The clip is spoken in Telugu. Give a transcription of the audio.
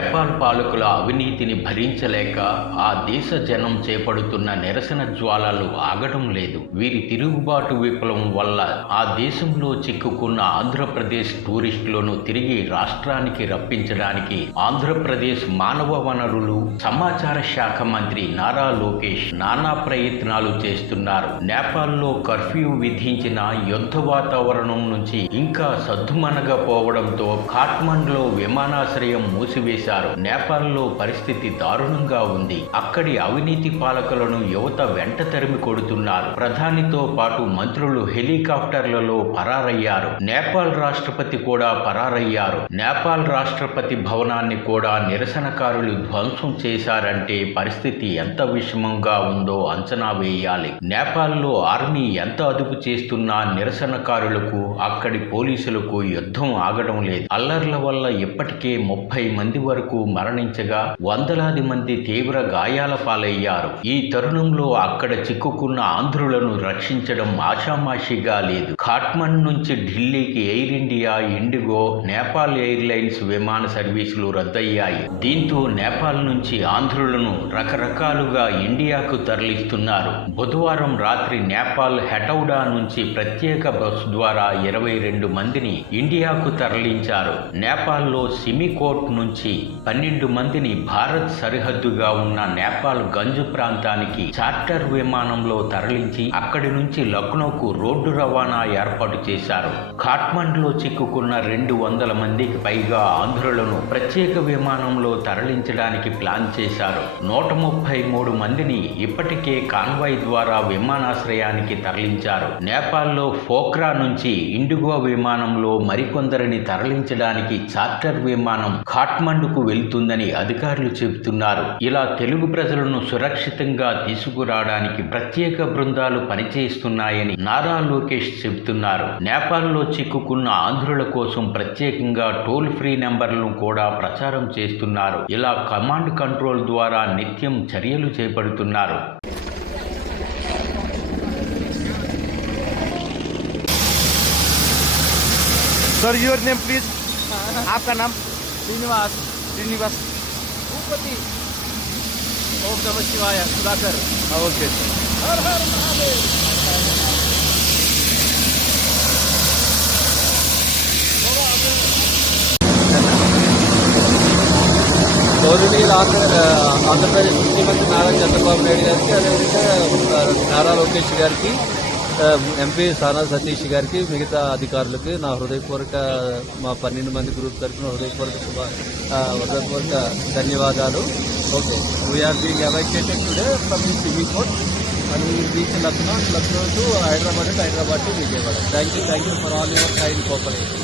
నేపాల్ పాలకుల అవినీతిని భరించలేక ఆ దేశ జనం చేపడుతున్న నిరసన జ్వాలలు ఆగడం లేదు. వీరి తిరుగుబాటు విప్లవం వల్ల ఆ దేశంలో చిక్కుకున్న ఆంధ్రప్రదేశ్ టూరిస్టులను తిరిగి రాష్ట్రానికి రప్పించడానికి ఆంధ్రప్రదేశ్ మానవ వనరులు సమాచార శాఖ మంత్రి నారా లోకేష్ నానా ప్రయత్నాలు చేస్తున్నారు. నేపాల్లో కర్ఫ్యూ విధించిన యుద్ధ వాతావరణం నుంచి ఇంకా సద్దుమణగపోవడంతో ఖాట్మండ్లో విమానాశ్రయం మూసివేశారు. నేపాల్లో పరిస్థితి దారుణంగా ఉంది. అక్కడి అవినీతి పాలకులను యువత వెంట తరిమి కొడుతున్నారు. ప్రధానితో పాటు మంత్రులు హెలికాప్టర్లలో పరారయ్యారు. నేపాల్ రాష్ట్రపతి కూడా పరారయ్యారు. నేపాల్ రాష్ట్రపతి భవనాన్ని కూడా నిరసనకారులు ధ్వంసం చేశారంటే పరిస్థితి ఎంత విషమంగా ఉందో అంచనా వేయాలి. నేపాల్లో ఆర్మీ ఎంత అదుపు చేస్తున్నా నిరసనకారులకు అక్కడి పోలీసులకు యుద్ధం ఆగడం లేదు. అల్లర్ల వల్ల ఇప్పటికే 30 మంది వరకు మరణించగా వందలాది మంది తీవ్ర గాయాల పాలయ్యారు. ఈ తరుణంలో అక్కడ చిక్కుకున్న ఆంధ్రులను రక్షించడం ఆషామాషిగా లేదు. ఖాట్మండ్ నుంచి ఢిల్లీకి air India, IndiGo, Nepal airlines విమాన సర్వీసులు రద్దయ్యాయి. దీంతో నేపాల్ నుంచి ఆంధ్రులను రకరకాలుగా ఇండియాకు తరలిస్తున్నారు. బుధవారం రాత్రి నేపాల్ హెటౌడా నుంచి ప్రత్యేక బస్సు ద్వారా 22 మందిని ఇండియాకు తరలించారు. నేపాల్లో సిమికోట్ నుంచి 12 మందిని భారత్ సరిహద్దుగా ఉన్న నేపాల్ గంజ్ ప్రాంతానికి చార్టర్ విమానంలో తరలించి అక్కడి నుంచి లక్నోకు రోడ్డు రవాణా ఏర్పాటు చేశారు. ఖాట్మండ్లో చిక్కుకున్న 200 మందికి పైగా ఆంధ్రులను ప్రత్యేక విమానంలో తరలించడానికి ప్లాన్ చేశారు. 133 మందిని ఇప్పటికే కాన్వాయ్ ద్వారా విమానాశ్రయానికి తరలించారు. నేపాల్లో పోఖ్రా నుంచి ఇండిగో విమానంలో మరికొందరిని తరలించడానికి చార్టర్ విమానం ఖాట్మండ్కు వెళ్తుందని అధికారులు చెబుతున్నారు. ఇలా తెలుగు ప్రజలను సురక్షితంగా తీసుకురావడానికి ప్రత్యేక బృందాలు పనిచేస్తున్నాయని నారా లోకేష్ చెబుతున్నారు. నేపాల్లో చిక్కుకున్న ఆంధ్రుల కోసం ప్రత్యేకంగా టోల్ ఫ్రీ నెంబర్లను కూడా ప్రచారం చేస్తున్నారు. ఇలా కమాండ్ కంట్రోల్ ద్వారా నిత్యం చర్యలు చేపడుతున్నారు. Sir your name please. आपका नाम? श्रीनिवास. श्रीनिवास. भूपति. ओम नमः शिवाय. सुधाकर. Okay sir. हर हर महादेव. గౌరవనీయులు ఆంధ్రప్రదేశ్ ముఖ్యమంత్రి నారా చంద్రబాబు నాయుడు గారికి, అదేవిధంగా నారా లోకేష్ గారికి, ఎంపీ సానా సతీష్ గారికి, మిగతా అధికారులకి నా హృదయపూర్వక మా 12 మంది గ్రూప్ తరఫున హృదయపూర్వక ధన్యవాదాలు. Okay, we are being evacuated today from Simikot and we will reach Lucknow to Hyderabad and Hyderabad to Vijayawada. Thank you for all your kind cooperation.